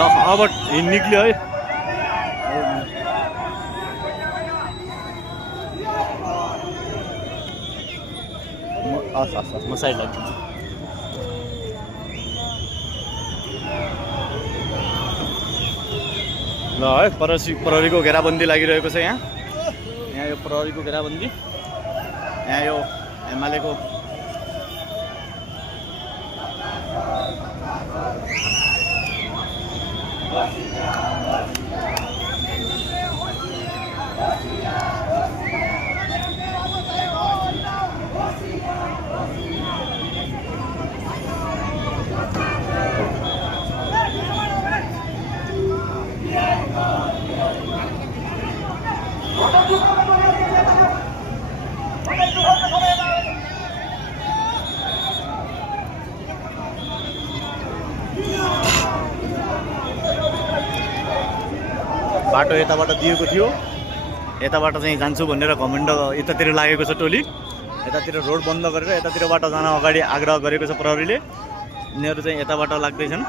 ल अब निक्ल्यो है। म साइड लाग्छु ल है। प्रहरीको घेराबन्दी लागिरहेको छ यहाँ यो प्रहरीको घेराबन्दी। यहाँ यो एमालेको बाटो यताबाट दिएको थियो, यताबाट चाहिँ जान्छु भनेर घमण्ड यतातिर लागेको छ टोली। यतातिर रोड बन्द गरेर यतातिरबाट जान अगाडि आग्रह गरेको छ प्रहरीले। यिनीहरू चाहिँ यताबाट लाग्दैछन्।